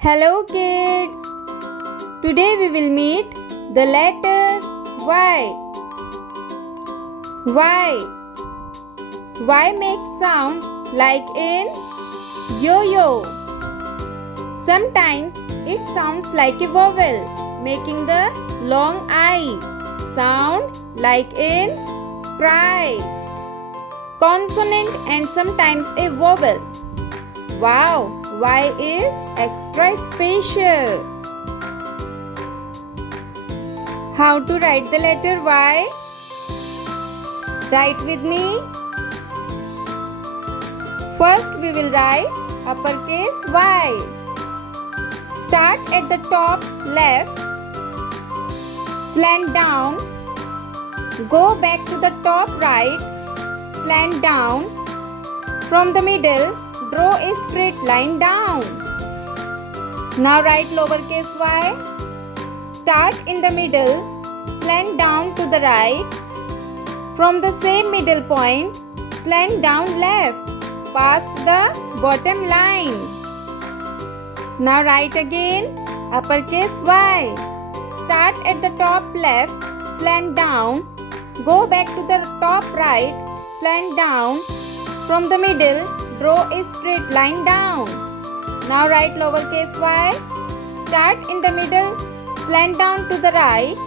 Hello kids! Today we will meet the letter Y. Y. Y makes sound like in yo-yo. Sometimes it sounds like a vowel, making the long I sound like in cry. Consonant and sometimes a vowel. Wow! Y is extra special. How to write the letter Y? Write with me. First we will write uppercase Y. Start at the top left, slant down, go back to the top right, slant down. From the middle, draw a straight line down. Now write lowercase y. Start in the middle, slant down to the right. From the same middle point, slant down left, past the bottom line. Now write again uppercase Y. Start at the top left, slant down, go back to the top right, slant down. From the middle, draw a straight line down. Now write lowercase y. Start in the middle, slant down to the right.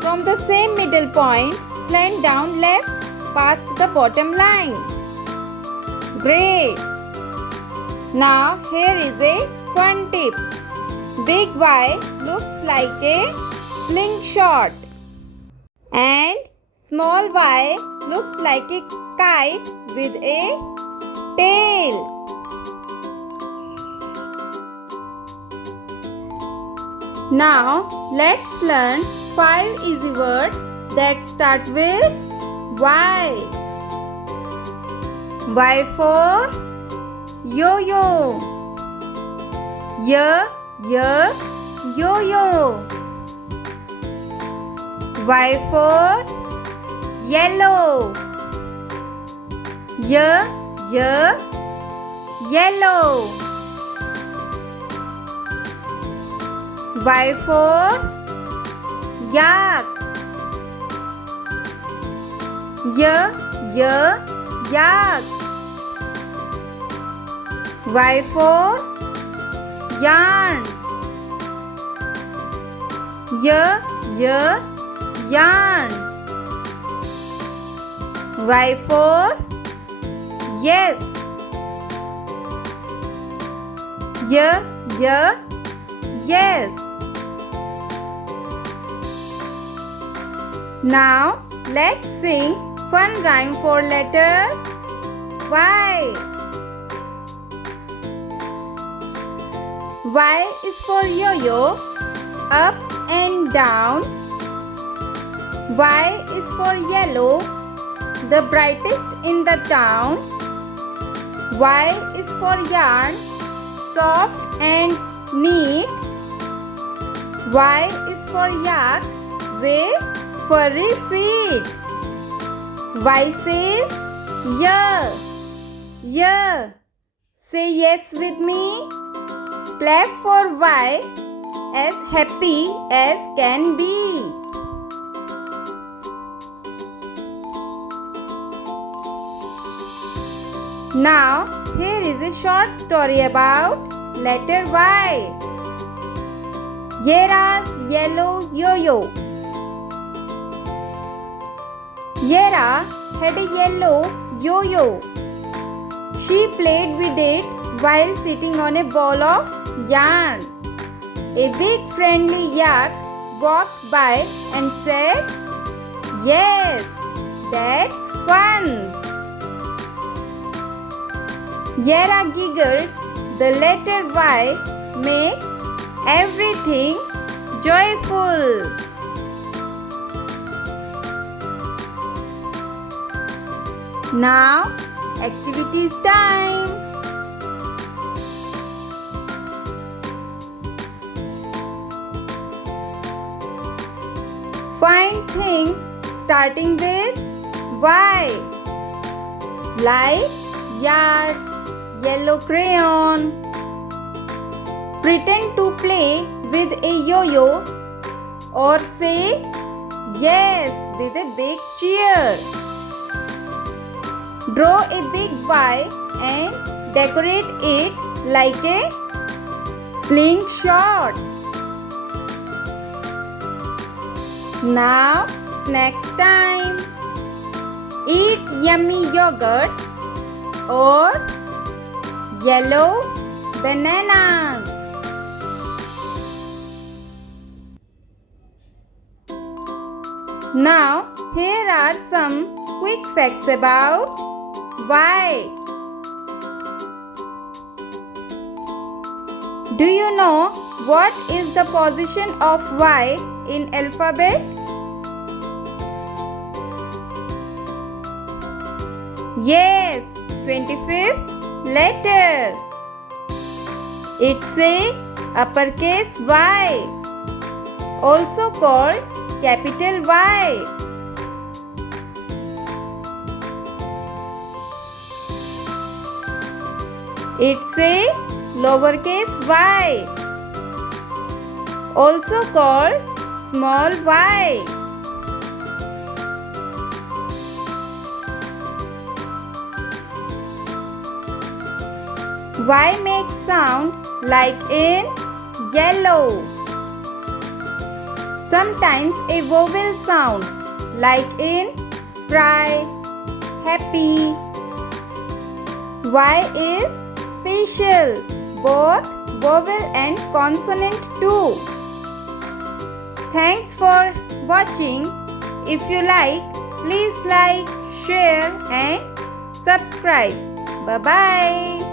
From the same middle point, slant down left, past the bottom line. Great! Now here is a fun tip. Big Y looks like a slingshot and small y looks like a kite with a tail. Now let's learn 5 easy words that start with Y. Y for yo-yo. Yo-yo. Y for yellow. Yellow. Y for yak. Yak. Y for yarn. Yarn. Y for yes. Yes. Now let's sing fun rhyme for letter Y. Y is for yo-yo, up and down. Y is for yellow, the brightest in the town. Y is for yarn, soft and neat. Y is for yak, with furry feet. Y says yeah. Say yes with me. Clap for Y, as happy as can be. Now here is a short story about letter Y. Yera's yellow yo-yo. Yera had a yellow yo-yo. She played with it while sitting on a ball of yarn. A big friendly yak walked by and said, "Yes, that's fun." Yera giggled. The letter Y makes everything joyful. Now, activities time. Find things starting with Y, like yard, yellow crayon, Pretend to play with a yo-yo or say yes with a big cheer. Draw a big Y and decorate it like a slingshot. Now snacks time. Eat yummy yogurt or yellow bananas. Now here are some quick facts about Y. Do you know what is the position of Y in alphabet? Yes, 25th letter. It's a uppercase Y, also called capital Y. It's a lowercase y, also called small y. Y makes sound like in yellow. Sometimes a vowel sound like in cry, happy. Y is special, both vowel and consonant too. Thanks for watching. If you like, please like, share and subscribe. Bye-bye.